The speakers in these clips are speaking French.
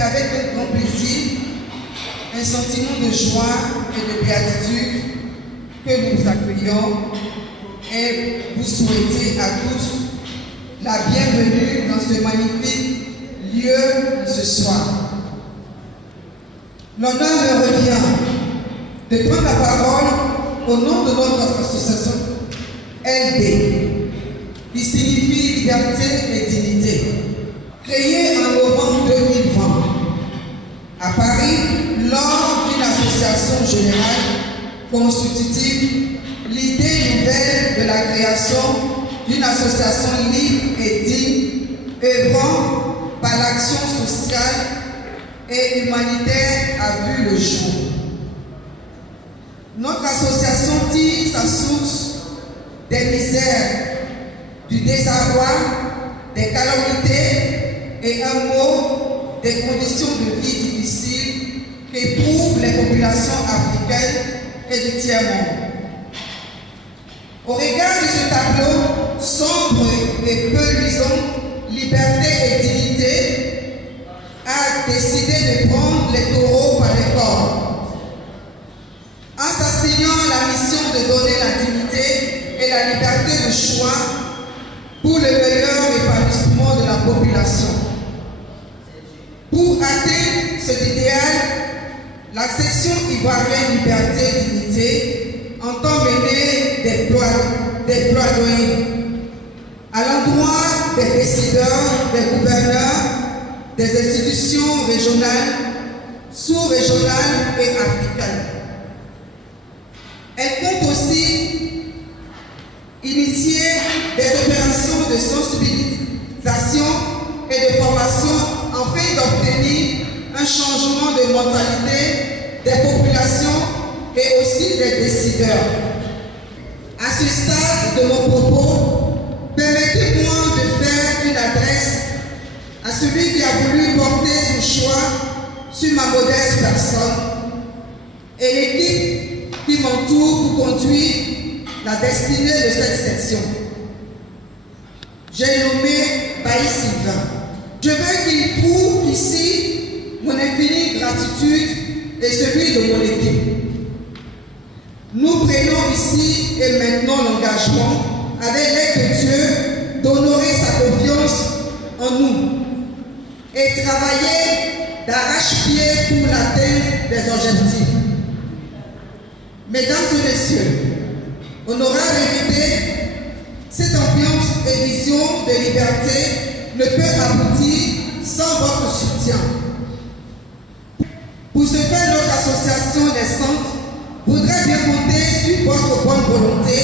avec un grand plaisir, un sentiment de joie et de béatitude que nous vous accueillons et vous souhaitez à tous la bienvenue dans ce magnifique lieu ce soir. L'honneur me revient de prendre la parole au nom de notre association LD, qui signifie liberté et dignité. Créée en novembre 2020 à Paris lors d'une association générale constitutive, l'idée nouvelle de la création d'une association libre et digne, œuvrant par l'action sociale et humanitaire a vu le jour. Notre association tire sa source des misères, du désarroi, des calamités et un mot des conditions de vie difficiles qu'éprouvent les populations africaines et du tiers-monde. Au regard de ce tableau sombre et peu luisant, liberté et dignité a décidé de prendre les taureaux par les cornes. En s'assignant la mission de donner la dignité et la liberté de choix pour le meilleur épanouissement de la population. Pour atteindre cet idéal, la section ivoirienne Liberté et Dignité entend mener des plaidoyers à l'endroit des décideurs, des gouverneurs, des institutions régionales, sous-régionales et africaines. Elle compte aussi initier des opérations de sensibilisation et de formation afin d'obtenir un changement de mentalité des populations et aussi des décideurs. À ce stade de mon propos, permettez-moi de faire une adresse à celui qui a voulu porter son choix sur ma modeste personne et l'équipe qui m'entoure pour conduire la destinée de cette section. J'ai nommé Bailly Sylvain. Je veux qu'il trouve ici mon infinie gratitude et celui de mon équipe. Nous prenons ici et maintenant l'engagement, avec l'aide de Dieu, d'honorer sa confiance en nous et travailler d'arrache-pied pour l'atteinte des objectifs. Mesdames et messieurs, honorables invités, cette ambiance et vision de liberté ne peut aboutir sans votre soutien. Pour ce faire, notre association naissante voudrait bien compter sur votre bonne volonté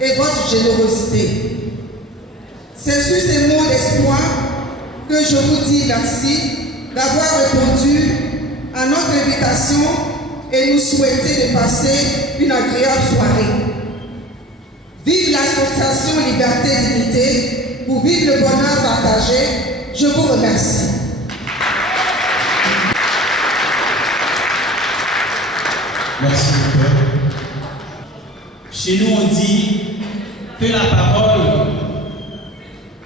et votre générosité. C'est sur ces mots d'espoir que je vous dis merci d'avoir répondu à notre invitation et nous souhaiter de passer une agréable soirée. Vive l'association Liberté et Dignité pour vivre le bonheur partagé. Je vous remercie. Merci beaucoup. Chez nous, on dit que la parole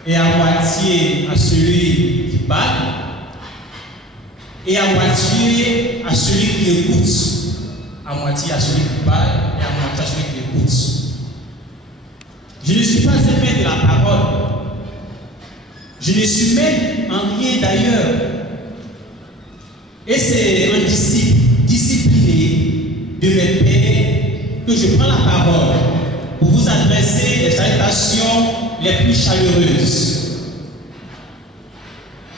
est à moitié à celui qui parle et à moitié à celui qui écoute. À moitié à celui qui parle et à moitié à celui qui écoute. Je ne suis pas un maître de la parole. Je ne suis même en rien d'ailleurs. Et c'est un discipliné de mes pères que je prends la parole pour vous adresser les salutations les plus chaleureuses.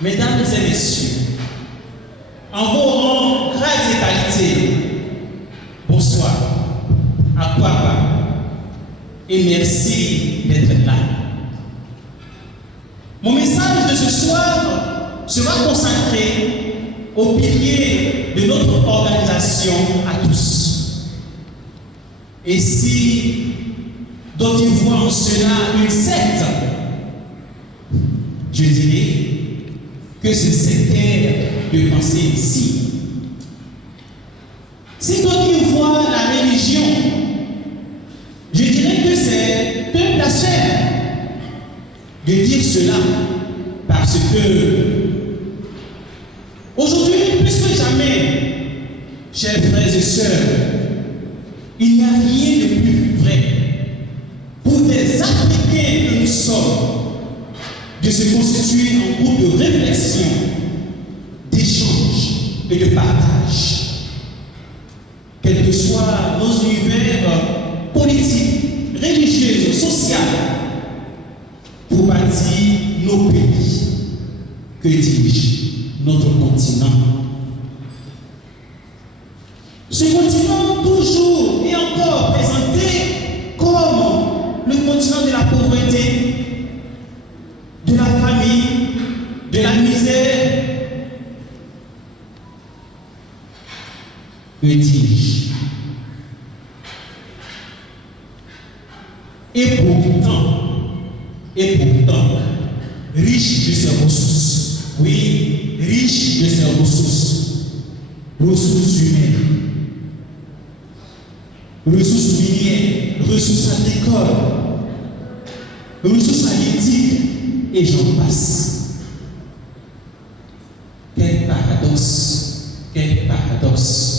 Mesdames et messieurs, en vos rangs, grades et qualités, bonsoir, Akwaba, et merci d'être là. Mon message de ce soir sera consacré aux piliers de notre organisation à tous. Et si d'autres voient en cela une secte, je dirais que ce sectaire de penser ici. Si d'autres voient la religion, je dirais que c'est un blasphème de dire cela, parce que aujourd'hui chers frères et sœurs, il n'y a rien de plus vrai pour des Africains que nous sommes de se constituer en groupe de réflexion, d'échange et de partage. Quels que soient nos univers politiques, religieux, sociaux, pour bâtir nos pays, que dis-je, notre continent. Ce continent toujours et encore présenté comme le continent de la pauvreté, de la famine, de la misère. Que dis-je? Et pourtant, riche de ses ressources. Oui, riche de ses ressources. Ressources humaines, ressources minières, ressources agricoles, ressources halieutiques, et j'en passe. Quel paradoxe, quel paradoxe.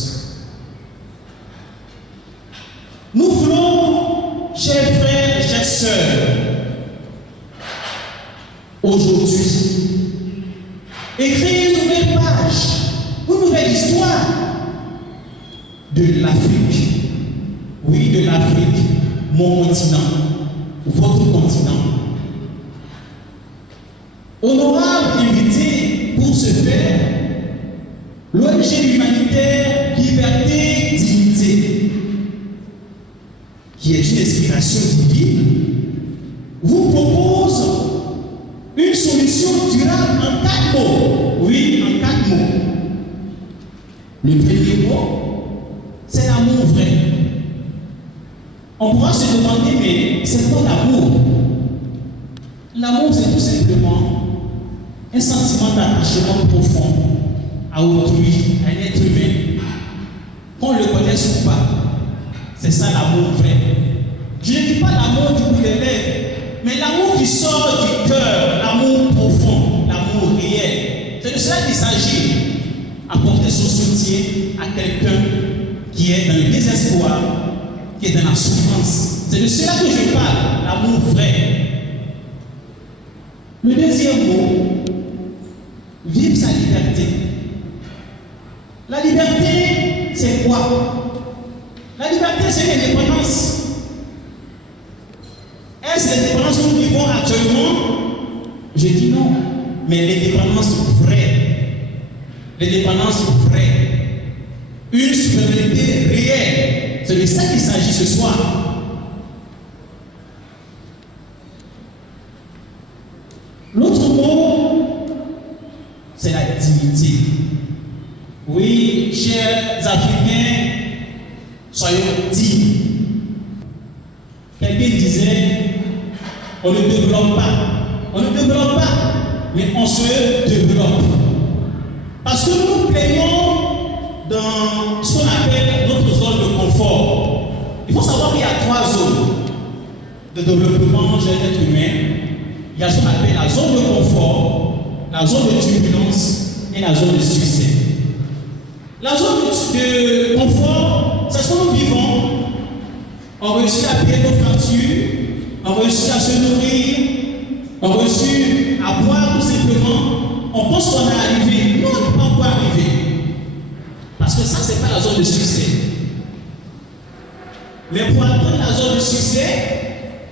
Nous voulons, chers frères, chères sœurs, aujourd'hui, écrire une nouvelle page, une nouvelle histoire de l'Afrique. Oui, de l'Afrique, mon continent, votre continent. Honorable invité pour ce faire, l'ONG humanitaire Liberté, Dignité, qui est une inspiration divine, vous propose une solution durable en 4 mots. Oui, en 4 mots. Le premier mot, c'est l'amour vrai. On pourra se demander, mais c'est quoi l'amour? L'amour, c'est tout simplement un sentiment d'attachement profond à autrui, à un être humain, qu'on le connaisse ou pas. C'est ça l'amour vrai. Je ne dis pas l'amour du bout des lèvres, mais l'amour qui sort du cœur, l'amour profond, l'amour réel. C'est de cela qu'il s'agit. Apporter son soutien à quelqu'un qui est dans le désespoir, qui est dans la souffrance. C'est de cela que je parle, l'amour vrai. Le deuxième mot, vivre sa liberté. La liberté, c'est quoi? La liberté, c'est l'indépendance. Est-ce l'indépendance que nous vivons actuellement? Je dis non. Mais l'indépendance vraie. L'indépendance vraie. Une souveraineté réelle. C'est de ça qu'il s'agit ce soir. L'autre mot, c'est la dignité. Oui, chers Africains, soyons dignes. Quelqu'un disait, on ne développe pas, mais on se développe. Parce que nous plaignons dans ce qu'on appelle notre zone de confort. Il faut savoir qu'il y a 3 zones de développement chez l'être humain. Il y a ce qu'on appelle la zone de confort, la zone de turbulence et la zone de succès. La zone de confort, c'est ce que nous vivons. On réussit à payer nos factures, on réussit à se nourrir, on réussit à boire tout simplement. On pense qu'on est arrivé. Non, on n'est pas encore arrivé. Parce que ça, ce n'est pas la zone de succès. Mais pour atteindre la zone de succès,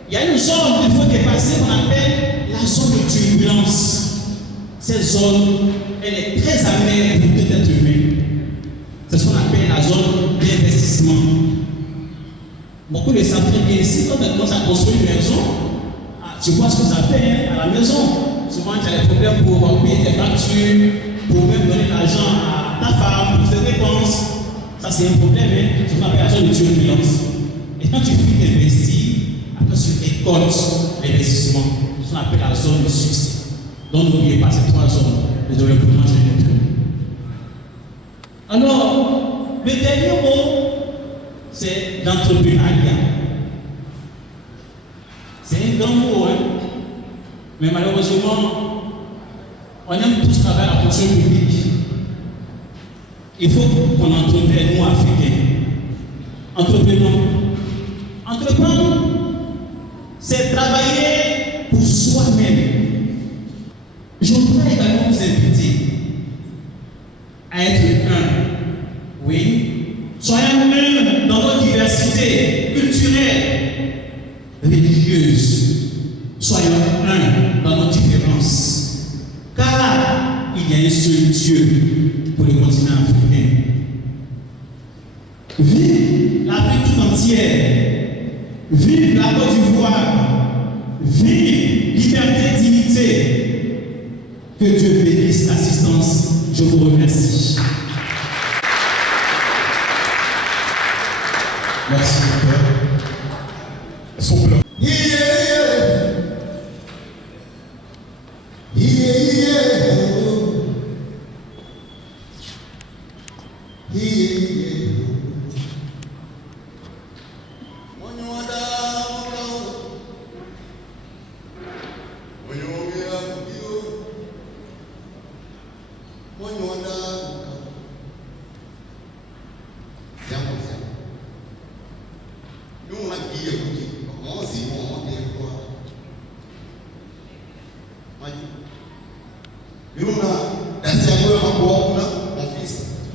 il y a une zone qu'il faut dépasser qu'on appelle la zone de turbulence. Cette zone, elle est très amère pour tout être humain. C'est ce qu'on appelle la zone d'investissement. Beaucoup le savent très bien ici, quand on commence à construire une maison, tu vois ce que ça fait à la maison. Souvent, tu as des problèmes pour payer tes factures, pour même donner l'argent à ta femme, pour tes dépenses. Ça, c'est un problème, c'est ce qu'on appelle la zone de turbulence. Et quand tu finis d'investir, après tu récoltes l'investissement. C'est ce qu'on appelle la zone de succès. Donc, n'oubliez pas ces 3 zones de développement chez l'être humain. Alors, le dernier mot, c'est l'entrepreneuriat. C'est un grand mot, hein? Mais malheureusement, on aime tous travailler à la fonction publique. Il faut qu'on entreprenne, nous Africains. Entreprenons. Entreprendre, c'est travailler pour soi-même. Je voudrais également vous inviter à être un. Oui. Soyons un dans notre diversité culturelle, religieuse. Soyons un dans nos différences. Car il y a un seul Dieu pour le continent africain. Vive l'Afrique tout entière. Vive la Côte d'Ivoire. Vive liberté, dignité. Que Dieu bénisse l'assistance. Je vous remercie. Merci, mon père. Son plan.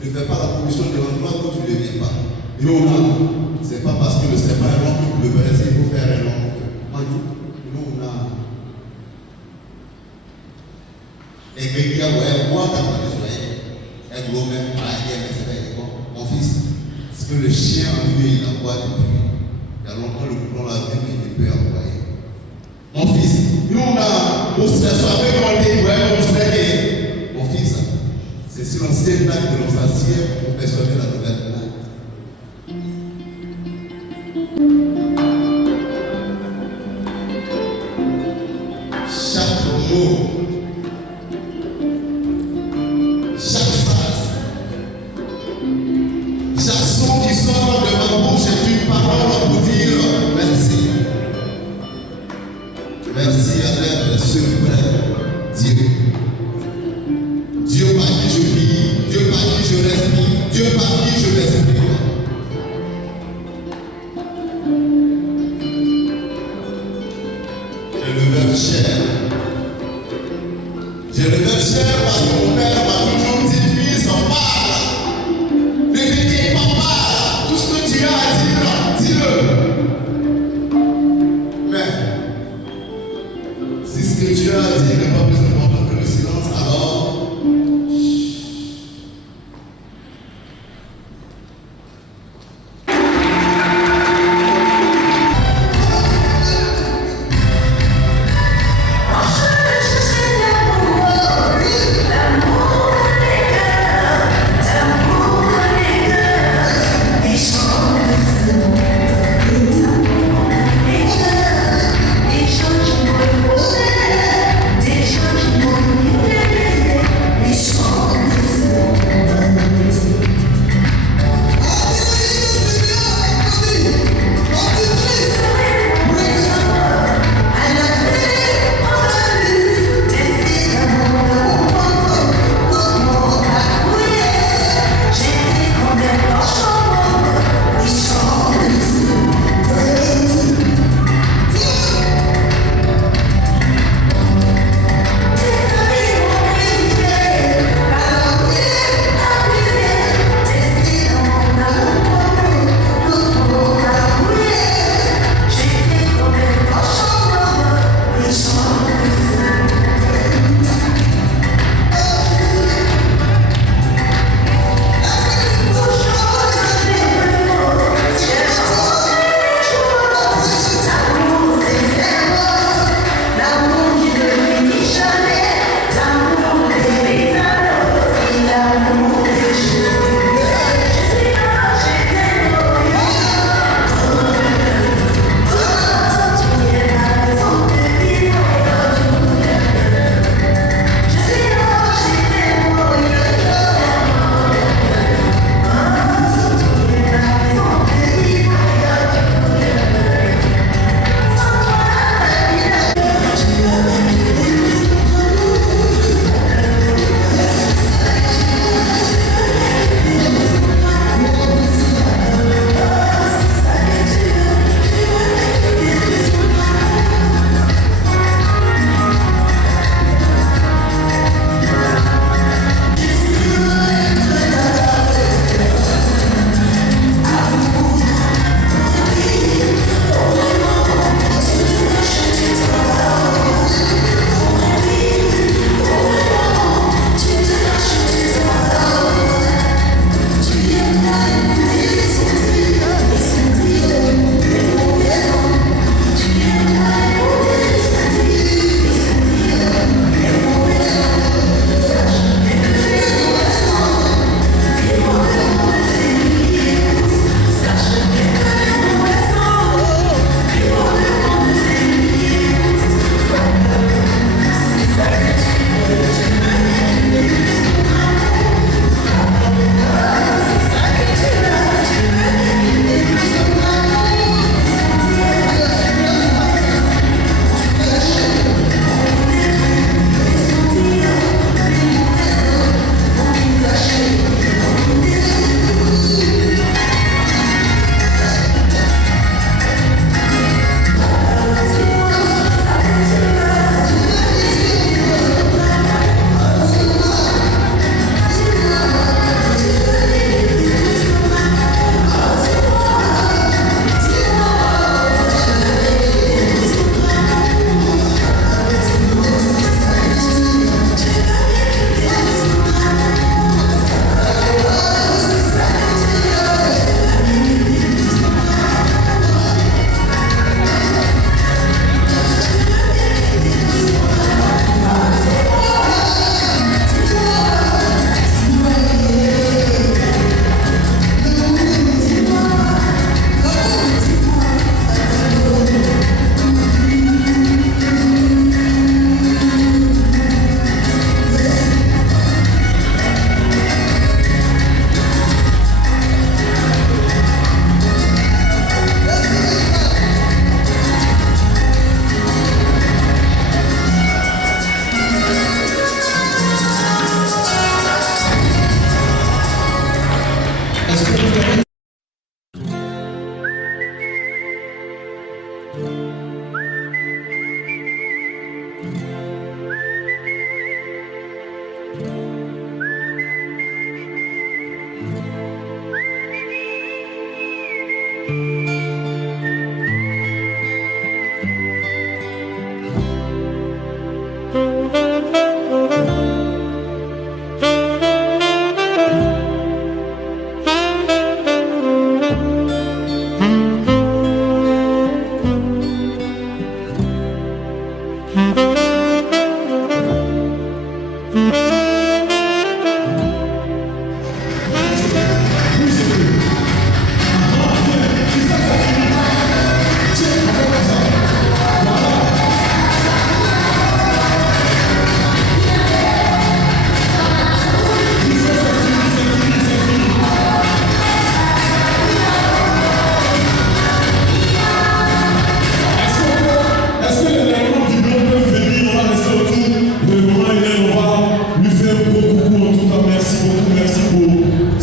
Ne fais pas la commission de l'emploi que tu ne deviens pas. C'est pas parce que le serment est long que le verset il faut faire un long. Mon fils, c'est que le chien en lui il envoie depuis. Il y a longtemps le courant l'a vu mais il peut envoyer. Mon fils, mon fils, c'est sur l'ancienne blague de l'ancien pour persuader la nouvelle blague. Chaque mot, chaque phrase, chaque son qui sort de ma bouche est une parole pour dire merci. Merci à l'être suprême, Dieu. Dieu par qui je vis, Dieu par qui je respire, Dieu par qui je m'exprime. J'ai le verbe cher. J'ai le verbe cher parce que mon père m'a toujours dit, fils, parle. Ne t'inquiète pas, parle. Tout ce que tu as à dire, dis-le. Mais, si ce que tu as à dire n'est pas plus important que le silence, alors,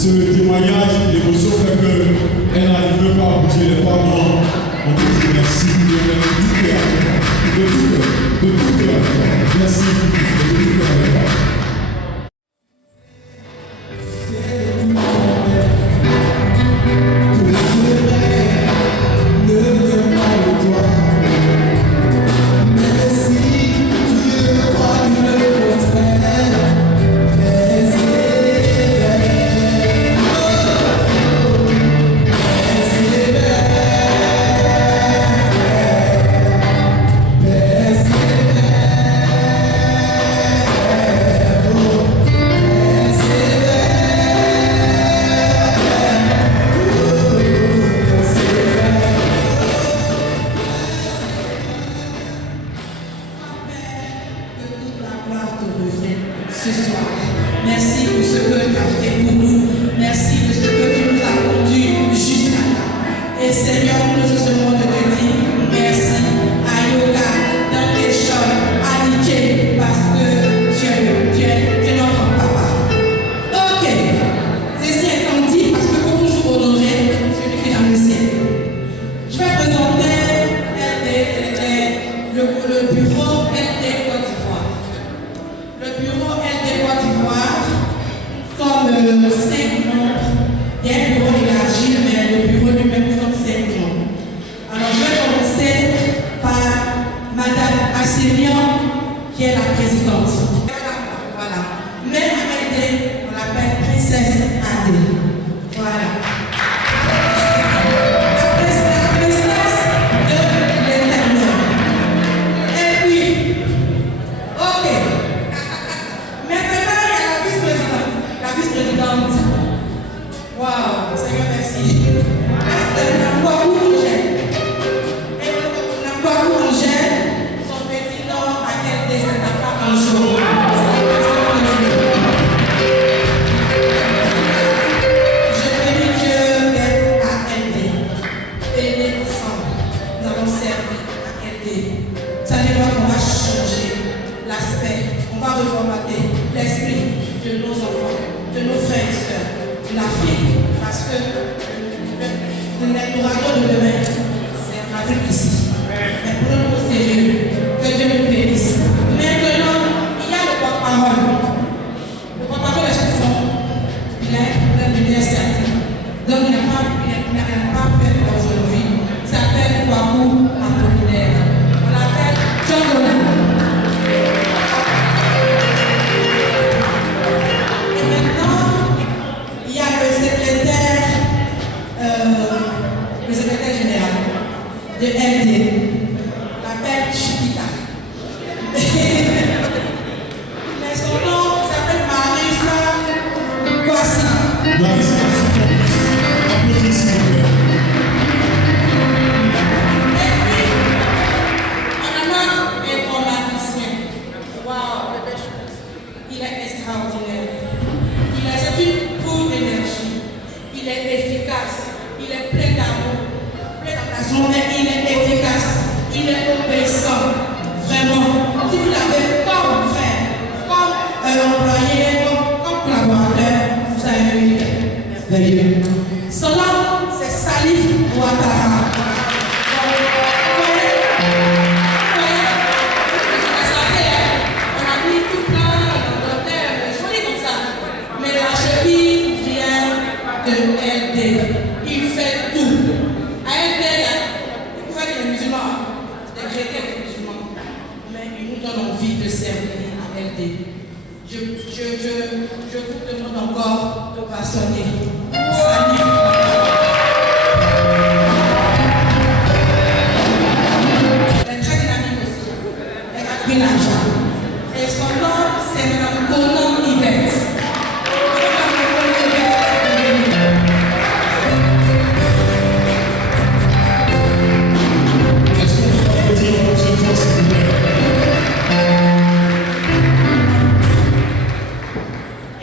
ce témoignage, l'émotion fait qu'elle n'arrive pas à bouger les pas. Non, on te dit merci de tout cœur. De tout cœur. Merci de tout cœur.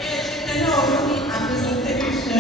Et je tenais aussi à présenter une sœur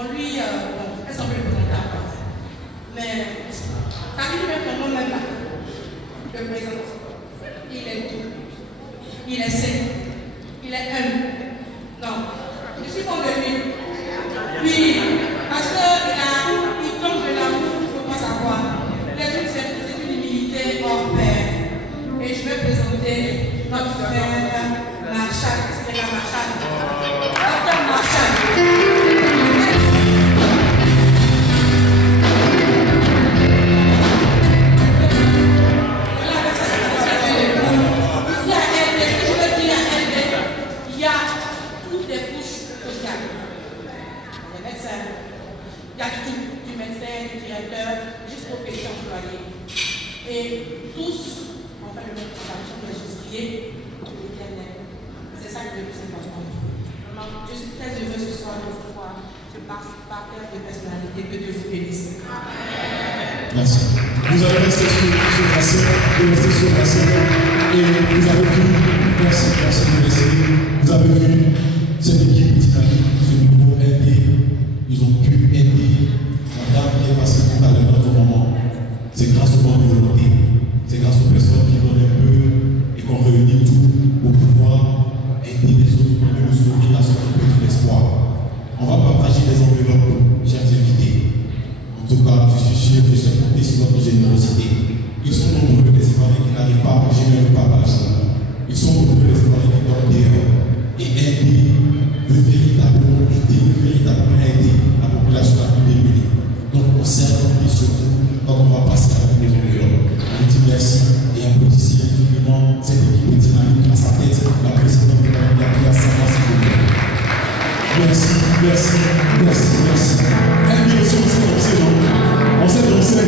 Bon, lui, elle s'en veut le présenter après. Mais ça dit même ton nom même là. Le présente. Il est tout. Il est sain. Il est humble. Non. Je suis fond de lui. Oui. Parce qu'il tombe de l'amour, il ne faut pas savoir. C'est une humilité hors pair. Et je vais présenter notre frère Marshall. C'est la Marshall. Docteur Marshall. Il y a tout, du médecin, du directeur, jusqu'au petit employé. Et tous, en fait, le même travail de Jésus-Christ, l'éternel. C'est ça que je veux important. Je suis très heureux ce soir de vous voir. Je passe par terre de personnalité. Que Dieu vous bénisse. Merci. Vous avez resté sur la scène, et vous avez vu, merci de laisser, vous avez vu cette équipe dynamique, ce nouveau aidé, ils ont pu aider la dame qui est passée tout à l'heure dans un moment. C'est grâce aux bonnes volontés, c'est grâce aux personnes qui donnent un peu et qu'on réunit tout pour pouvoir aider les autres pour nous sauver à ce petit espoir. On va partager des enveloppes, chers invités. En tout cas, je suis sûr que c'est compté sur notre générosité. Ils sont nombreux les épargnés qui n'arrivent pas à gérer le partage. Ils sont nombreux les épargnés qui donnent des heures et aider véritablement aider la population la plus démunie. Donc on sert et surtout quand on va passer avec les enveloppes. Je dis merci et applaudissez infiniment cette équipe dynamique à sa tête, la présidente de la République à sa place. Merci. Elle dit aussi, on s'est dansé, on va faire danser.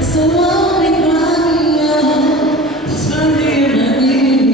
So lonely, crying out, this Monday night.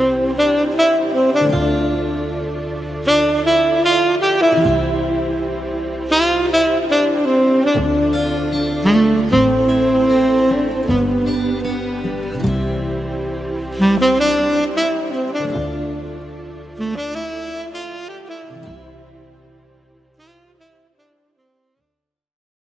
Thank you.